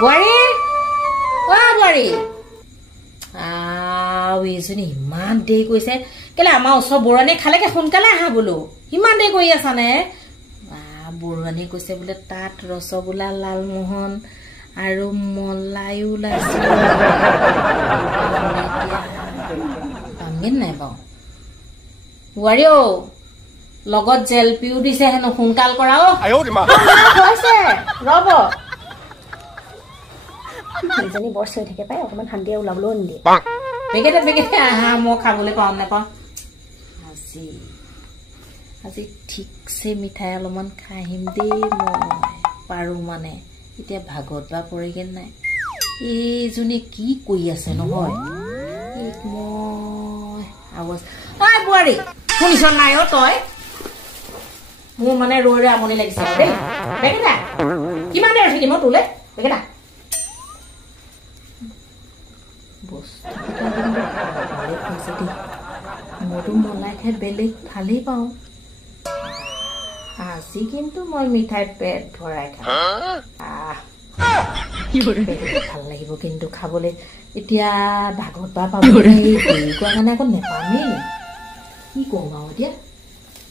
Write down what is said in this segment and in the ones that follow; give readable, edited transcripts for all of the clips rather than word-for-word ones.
বোৱাৰী বোৱাৰী এইজনী ইমান দেৰি কৈছে কেলে আমাৰ ওচৰ বৰুৱানীয়ে খালেকে সোনকালে আহা বোলো ইমান দেৰি কৰি আছা নে বৰুৱানীয়ে কৈছে বোলে তাত ৰসগোল্লা লালমোহন আৰু মলাইও ওলাইছে পামগেন নাই বাৰু বোৱাৰী লগত জেলপিও দিছে হেনো সোনকাল কৰা হৈছে ৰব এজনী বৰ চিঞৰি থাকে পাই অকণমান শান্তিয়ে ওলাবলৈও নিদিয়ে বেগেতে বেগেতে আহা মই খাবলৈ পাওঁ নাপাওঁ আজি ঠিকছে মিঠাই অলপমান খাই আহিম দেই মই পাৰোঁ মানে এতিয়া ভাগত বা পৰেগৈ নাই এইজনী কি কৰি আছে নহয় মই বোৱাৰী শুনিছ নাই তই মোৰ মানে ৰৈ ৰৈ আমনি লাগিছে দেই বেগেটা কিমান দেৰি ৰখি দিম তোলে বেগেটা মইতো মলাই খাই বেলেগ ভালেই পাওঁ আজি কিন্তু মই মিঠাই পেট ভৰাই খাম ভাল লাগিব কিন্তু খাবলৈ এতিয়া ভাগত বা পাবলৈ দেৰি কৰা কাৰণে আকৌ নেপামেই কি কওঁ বাৰু এতিয়া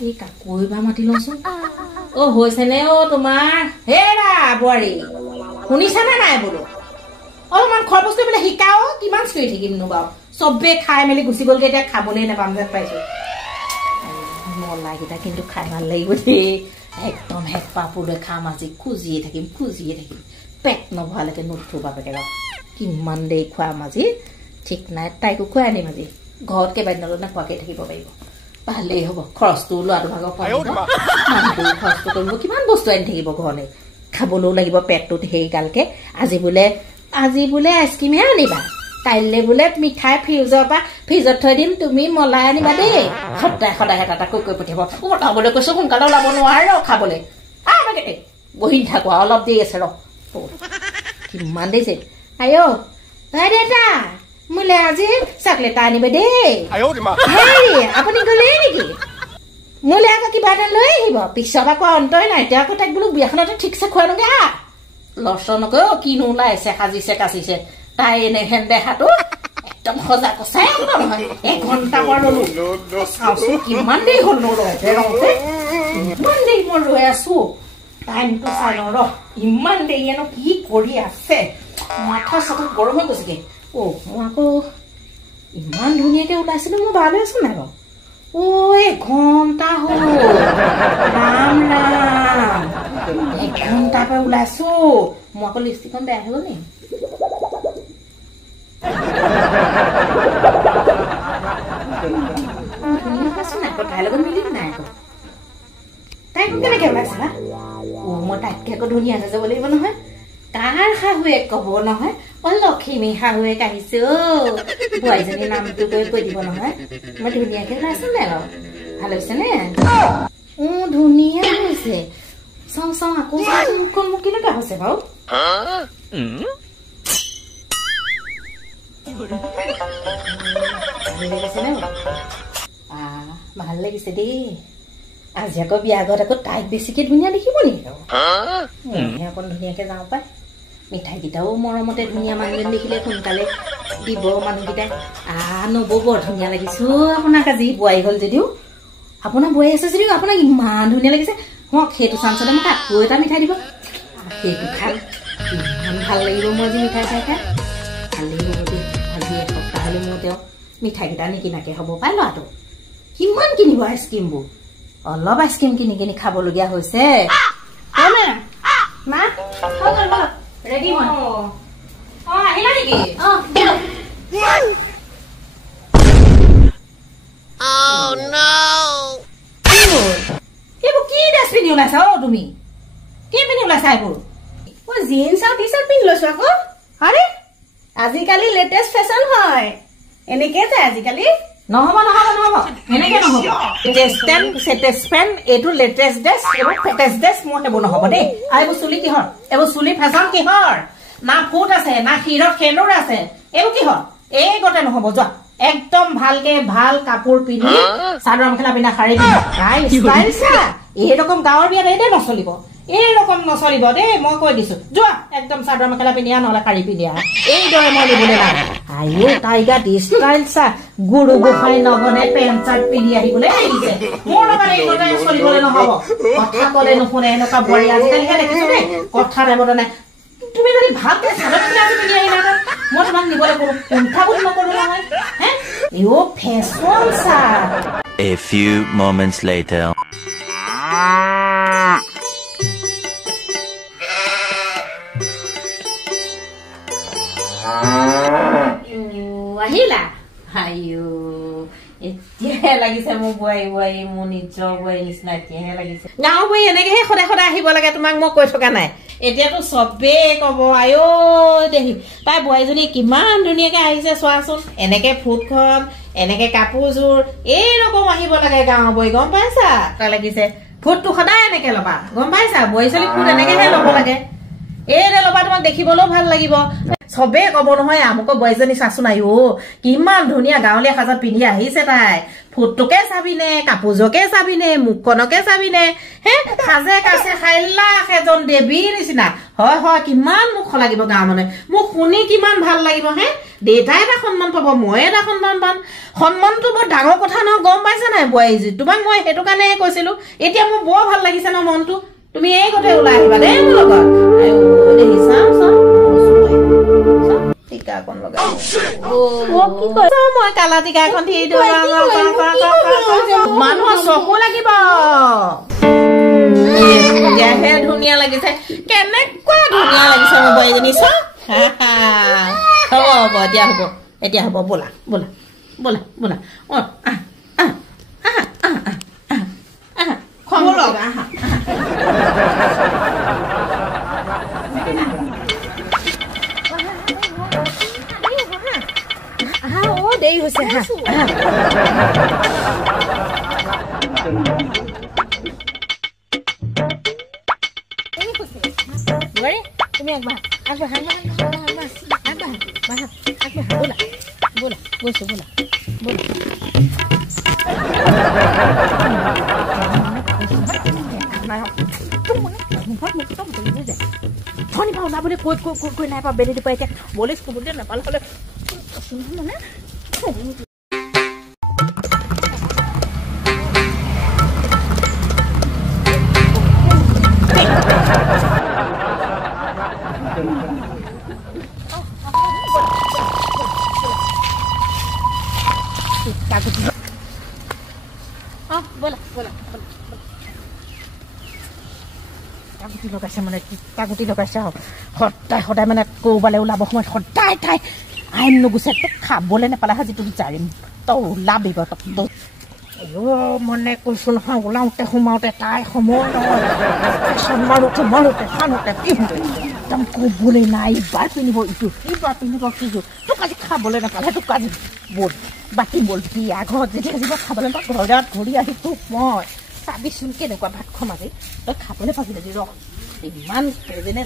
এই কাকৈ বা মাতি লওঁচোন হৈছেনে তোমাৰ হেৰা বোৱাৰী শুনিছানে নাই বোলো অলপমান খোৱা বস্তু বোলে শিকাও কিমান চিঞৰি থাকিমনো বাৰু চবে খাই মেলি গুচি গ'লগে এতিয়া খাবলৈ নাপাম যেন পাইছো মলাইকেইটা কিন্তু খাই ভাল লাগিব দেই একদম হেঁপাহ পূৰাই খাম আজি খুজিয়ে থাকিম পেট নভৰালৈকে নুঠো বাপেকে ৰ কিমান দেৰি খুৱাম আজি ঠিক নাই তাইকো খুৱাই আনিম আজি ঘৰত কেইবাদিনলৈ নোখোৱাকৈ থাকিব পাৰিব ভালেই হ'ব খৰচটো লোৱাটো ভাগৰ খৰচটো কৰিব কিমান বস্তু আনি থাকিব ঘৰলৈ খাবলৈও লাগিব পেটটোত সেইগালকে আজি বোলে আইচক্ৰীমহে আনিবা কাইলৈ বোলে মিঠাই ফ্ৰিজত থৈ দিম তুমি মলাই আনিবা দেই সদায় এটা কৈ পঠিয়াব ওলাবলৈ কৈছো সোনকালে ওলাব নোৱাৰে খাবলৈ বহি থাকো অলপ দেৰি আছে ৰ কিমান দেৰিছে দেউতা মোলে আজি চকলেট এটা আনিব দেই আপুনি গলে নেকি মোলে আকৌ কিবা এটা লৈ আহিব পিছত আকৌ অন্তই নাই এতিয়া আকৌ তাইক বোলো বিয়াখনতে ঠিকছে খুৱাই লওঁগে লৰচৰ নকয় কিনো ওলাইছে সাজিছে কাচিছে তাই এনেহেন দেখাটো একদম সজা কচাই নহয় এঘণ্টা বৰ ৰলো চাওঁচোন কিমান দেৰি হ'ল ৰওঁতে ইমান দেৰি মই ৰৈ আছো টাইমটো চাই লওঁ ৰ ইমান দেৰিয়েনো কি কৰি আছে মাথা চাথা গৰম হৈ গৈছেগে মই আকৌ ইমান ধুনীয়াকে ওলাইছিলো মই ভালে আছো নাই বাৰু এঘণ্টা হ'ল ৰাম এঘণ্টাৰ পৰা ওলাইছো মই আকৌ লিপষ্টিকখন বেয়া হৈ গ'ল নি ধুনীয়া পাইছো নাই আকৌ তাইৰ লগত মিলিম নাই আকৌ তাই আকৌ কেনেকে ওলাইছা মই তাইতকে আকৌ ধুনীয়া হৈ যাব লাগিব নহয় কাৰ শাহুৱেক কব নহয় লক্ষিমী শাহুৱেক আহিছো বোৱাৰীজনীৰ নামটো কৈ দিব নহয় মই ধুনীয়াকে ওলাইছো নাই বাৰু ভাল হৈছে নে ধুনীয়া হৈছে চাওঁ আকৌ মোক কেনেকুৱা হৈছে বাৰু ভাল লাগিছে দেই আজি আকৌ বিয়া আগত আকৌ তাইক বেছিকে ধুনীয়া দেখিব নেকি অকণ ধুনীয়াকে যাওঁ পাই মিঠাইকেইটাও মৰমতে ধুনীয়া মানুহজন দেখিলে সোনকালে দিব মানুহকেইটাই নবৌ বৰ ধুনীয়া লাগিছো আপোনাক আজি বোৱাৰী হ'ল যদিও আপোনাৰ বোৱাৰী আছে যদিও আপোনাক ইমান ধুনীয়া লাগিছে সেইটো চাঞ্চতে মোক আকৌ এটা মিঠাই দিব সেইটো খাই ইমান ভাল লাগিব মই আজি মিঠাই খাই ভালেই হ'ব দেই আজি এসপ্তাহ হ'লে মোৰ তেওঁ মিঠাইকেইটা নিকিনাকে হ'ব পাই ল'ৰাটো কিমান কিনিব আইচক্ৰীমবোৰ অলপ আইচক্ৰীম কিনি খাবলগীয়া হৈছে ৰেডি আহিলা নেকি এইবোৰ কি ড্ৰেছ পিন্ধি ওলাইছা তুমি কি পিন্ধি ওলাইছা এইবোৰ জিন্স আৰু টি চাৰ্ট পিন্ধি লৈছো আকৌ আৰে আজিকালি লেটেষ্ট ফেশ্বন হয় এনেকে যায় আজিকালি নহব এনেকে নহব এইটো লেটেষ্ট ড্ৰেছ এইবোৰ ফেটেষ্ট ড্ৰেছ মোৰ সেইবোৰ নহব দেই আৰু এইবোৰ চুলি কিহৰ এইবোৰ চুলি ফেশ্বন কিহৰ না ফুট আছে না শিৰত সেন্দুৰ আছে এইবোৰ কিহৰ এই গতে নহব যোৱা একদম ভালকে ভাল কাপোৰ পিন্ধি চাদৰ মেখেলা পিন্ধা শাৰী পিন্ধা এইৰকম গাঁৱৰ বিয়াত এইদৰে নচলিব এইৰকম নচলিব দেই মই কৈ দিছো যোৱা একদম চাদৰ মেখেলা পিন্ধিয়া নহলে শাৰী পিন্ধিয়া এইদৰে মই দিবলৈ নাই আইও টাইগাৰ ষ্টাইল চা গুৰু গোসাঁই নগনে পেণ্ট চাৰ্ট পিন্ধি আহিবলৈ আহিছে মোৰ মানে এইদৰে চলিবলৈ নহব কথা কলে নুশুনে এনেকুৱা বোৱাৰী আজিকালিহে দেখিছো দেই কথা নাইবতা নাই তুমি যদি ভালকে চাদৰ মেখেলা পিন্ধি আহিলা মই তোমাক নিবলৈ কোনো কুণ্ঠা বুলি নকৰো নহয় হে ইও ফেশ্বন চা A few moments later আহিলা আইও এতিয়াহে লাগিছে মোৰ বোৱাৰী মোৰ নিজৰ বোৱাৰী নিচিনা এতিয়াহে লাগিছে গাঁও বোৱাৰী এনেকেহে সদায় সদায় আহিব লাগে তোমাক মই কৈ থকা নাই এতিয়াতো চবেই কব আইও দেহি তাই বোৱাৰীজনী কিমান ধুনীয়াকে আহিছে চোৱাচোন এনেকে ফুটখন এনেকে কাপোৰযোৰ এইৰকম আহিব লাগে গাঁও বোৱাৰী গম পাইছা তাই লাগিছে ফুটটো সদায় এনেকে ল'বা গম পাইছা বোৱাৰী ছোৱালী ফুট এনেকেহে ল'ব লাগে এইৰে ল'বা তোমাক দেখিবলৈও ভাল লাগিব সবে কব নহয় আমুক বোৱাৰীজনী চাচোন আইও কিমান ধুনীয়া গাঁৱলীয়া সাজত পিন্ধি আহিছে তাই ফুটটোকে চাবিনে কাপোৰযোৰকে চাবিনে মুখখনকে চাবিনে হে সাজে কাছে খাইলা সেজন দেৱীৰ নিচিনা হয় হয় কিমান মুখ লাগিব গাঁও মানে মোক শুনি কিমান ভাল লাগিব হে দেউতাই এটা সন্মান পাব মই এটা সন্মান পাম সন্মানটো বৰ ডাঙৰ কথা নহয় গম পাইছা নাই বোৱাৰীজী তোমাক মই সেইটো কাৰণে কৈছিলো এতিয়া মোৰ বৰ ভাল লাগিছে ন মনটো তুমি এই কথা ওলাই আহিবা দেই মোৰ লগত দেহি চাওঁ টিকাখন লগাই মই কালা টিকাখন দি মানুহৰ চকু লাগিব এতিয়াহে ধুনীয়া লাগিছে কেনেকুৱা ধুনীয়া লাগিছে মোৰ বোৱাৰীজনী চা হ'ব হ'ব এতিয়া হ'ব ব'লা ব'লা ব'লা ব'লা খং লগা আহা দেৰি হৈছে তুমি আগবাঢ়া ব'লা ব'লা গৈছো ব'লা ব'লা ধনী পাওঁ ওলাবলৈ কৈ নাই পা বেলি দিবা এতিয়া বলে স্কুলতে নাপালে হ'লে মানে লগাইছে মানে টাগুটি লগাইছে সদায় সদায় মানে ক'ৰবালৈ ওলাব সময়ত সদায় তাই আইন নুগুচে তোক খাবলৈ নাপালে আজি তুমি জাৰিম তই ওলাবি বাৰু মানে কৈছো নহয় ওলাওঁতে সোমাওঁতে তাই সময় নহয় মাৰোঁতে সানোতে পিন্ধোতে একদম ক'বলৈ নাই এইবাৰ পিন্ধিব ইটো এইবাৰ পিন্ধিব সিটো তোক আজি খাবলৈ নাপালে তোক আজি বল বাকী বল বিয়া ঘৰত যেতিয়া যিবা খাবলৈ নাপাওঁ ঘৰত ঘূৰি আহি তোক মই চাবিচোন কেনেকুৱা ভাত খম আজি তই খাবলৈ পাবি ৰ ইমান চেজেনে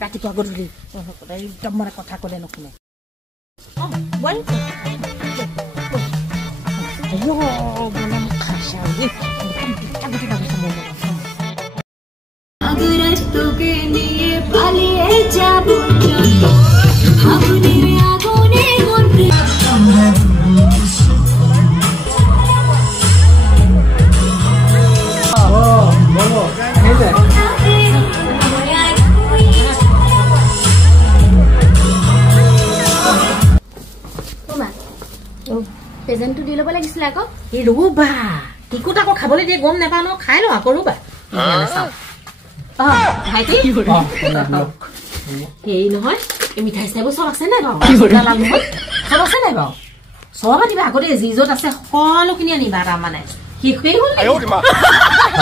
ৰাতিপুৱা গধূলি একদম মানে কথা ক'লে নুশুনে প্ৰেজেন্টটো দি ল'ব লাগিছিলে আকৌ এই ৰ'বা টিকুত আকৌ খাবলৈ দিয়ে গম নাপাওঁ ন খাই লওঁ আকৌ ৰ'বা হেৰি নহয় এই মিঠাই চিঠাইবোৰ চব আছে নাই বাৰু চব আছে নাই বাৰু চব আনিবা আগতে যি য'ত আছে সকলোখিনি আনিবা তাৰমানে শেষেই হ'ল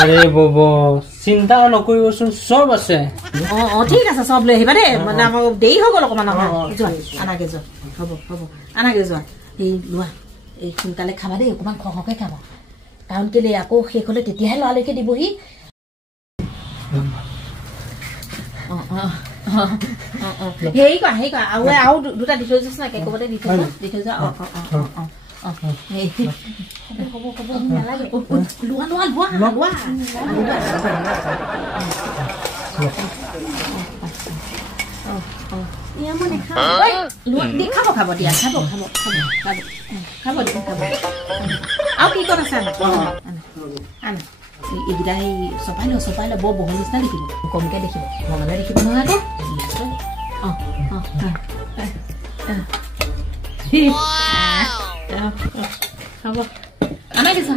আৰে বব চিন্তা নকৰিবচোন চব আছে ঠিক আছে চব লৈ আহিবা দেই মানে আমাৰ দেৰি হৈ গ'ল অকণমান যোৱা আনাগে যোৱা হ'ব আনাগে যোৱা এই লোৱা এই সোনকালে খাবা দেই অকণমান খহকে খাবা কাৰণ কেলে আকৌ শেষ হ'লে তেতিয়াহে লৰালৈকে দিবহি হেৰি কৰা আৰু দুটা দি থৈ যাচোন একে ক'বতে দি থৈ যোৱা এই হ'ব নালাগে লোৱা খাব দিয়া খাব আৰু কি ক'ত আছে আনা এইকেইটা সেই চপাই ল বৰ বহু নিচিনা দেখিব কমকৈ দেখিব মনলৈ দেখিব নহয় আকৌ হ'ব আনা দিছো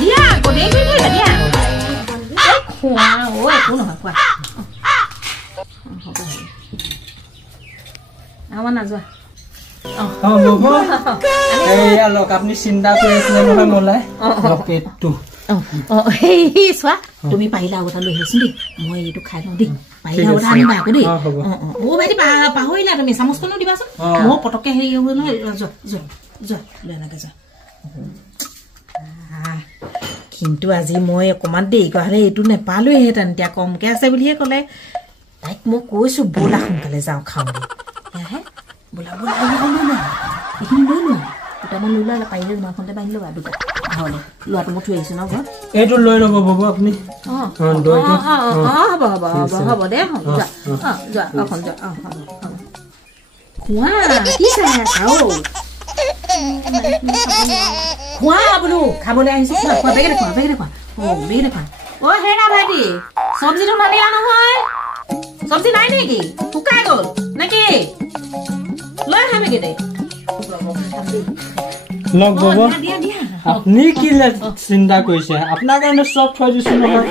দিয়া গোটেই দিয়া খোৱা একো নহয় খোৱা আমাৰ নাযোৱা আপনি চিন্তা কৰি আছিলে নহয় মলাই চোৱা তুমি পাৰিলে আগত লৈ আহিছো দেই মই এইটো খাই লওঁ দেই পাৰিলে আগত আনিবা আকৌ দেই ভাইটি পাহৰিলা তুমি চামুচখনো দিবাচোন মই পটককে হেৰি হ'ব নহয় যোৱা লৈ এনেকে যোৱা কিন্তু আজি মই অকণমান দেৰিকৈ হ'লে এইটো নেপালোহেঁতেন এতিয়া কমকৈ আছে বুলিহে ক'লে তাইক মই কৈছোঁ ব'লা সোনকালে যাওঁ খাওঁ বোলা এইখিনি লৈ লোৱা দুটামান লৈ লোৱা পাৰিলে তোমাৰখনতে বান্ধি ল'বা দুটা ঘৰলৈ লোৱাটো মই থৈ আহিছোঁ ন ঘৰত এইটো লৈ ল'ব বাবু আপুনি হ'ব দে যোৱা অকণ যোৱা খোৱা কি চাই আছা খোৱা বোলো খাবলৈ আহিছোঁ খোৱা বেগেৰে খোৱা বেগেৰে খোৱা হেৰা ভাইটি চব্জিটো নানিলা নহয় চব্জি নাই নেকি শুকাই গ'ল নেকি লৈ আহা বেগেৰে লগ বাবু আপুনি কি চিন্তা কৰিছে আপোনাৰ কাৰণে চব থৈ দিছো নহয়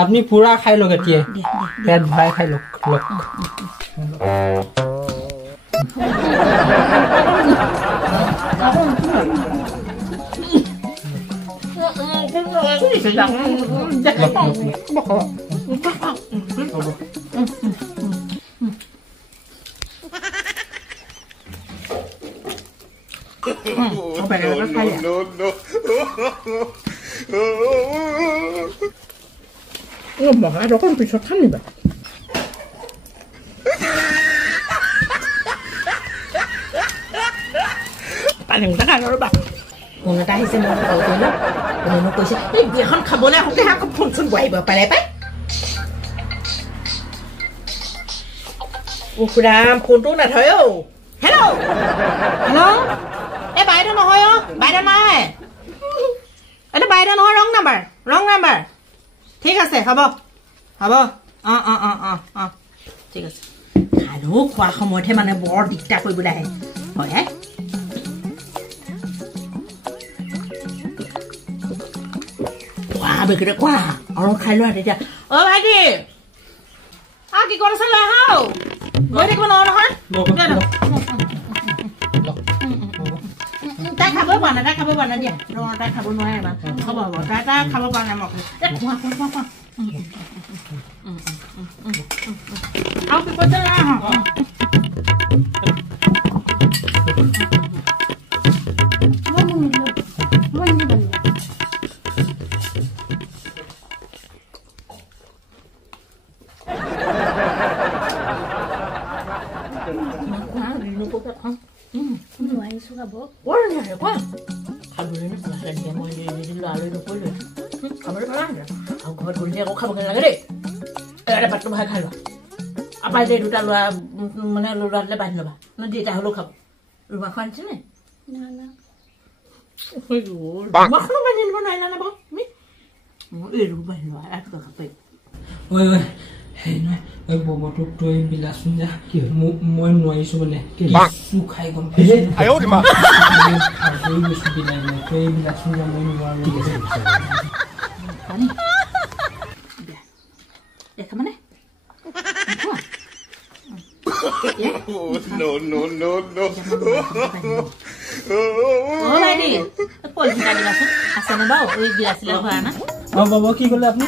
আপুনি পুৰা খাই লওক এতিয়া পেট ভৰাই খাই লওক মহাজন পিছত খাম নিবা ফোন এটা আহিছে মই কল কৰিলো কোনেনো কৈছে এই বিয়াখন খাবলৈ আহোঁতে আকৌ ফোন চোন বহিব পাৰে পাই উফৰাম ফোনটো নধৰে হেল্ল' এই বাইদেউ নহয় বাইদেউ নাই এইটো বাইদেউ নহয় ৰং নাম্বাৰ ঠিক আছে হ'ব ঠিক আছে খালো খোৱাৰ সময়তহে মানে বৰ দিগদাৰ কৰিবলৈ আহে হয় খোৱা বেগেৰে খোৱা আৰু খাই লোৱা তেতিয়া ভাইটি কি কৰিছে লৈ আহা গৈ থাকিব নহয় তাই খাব পৰা নাই দিয়া তাই খাব নোৱাৰে এবাৰ হ'ব তাই খাব পৰা নাই মই খোৱা আৰু কি কৈছে ঘৰত গ'লে আকৌ খাব নালাগে দেই এটা পাতটো ভাই খাই লোৱা আপাই যে দুটা লোৱা মানে ল'ৰা দিলে বান্ধি ল'বা মানে দেউতা হ'লেও খাব ৰুমা খোৱা নিচিনে ৰুমাখনো বান্ধি ল'ব নোৱাৰিলা না বাৰু তুমি এই ৰুম বান্ধি লোৱা ৰাতিপুৱা খাব পাৰিব হেৰি নহয় এই ববটোক তই বিলাচোন যা মই নোৱাৰিছো মানে খাই গম পাইছো বিলাই মই তই বিলাচোন যা মই নোৱাৰো দেখা মানে আছে নে বাৰু এই গিলাচ হোৱা না বাবা কি ক'লে আপুনি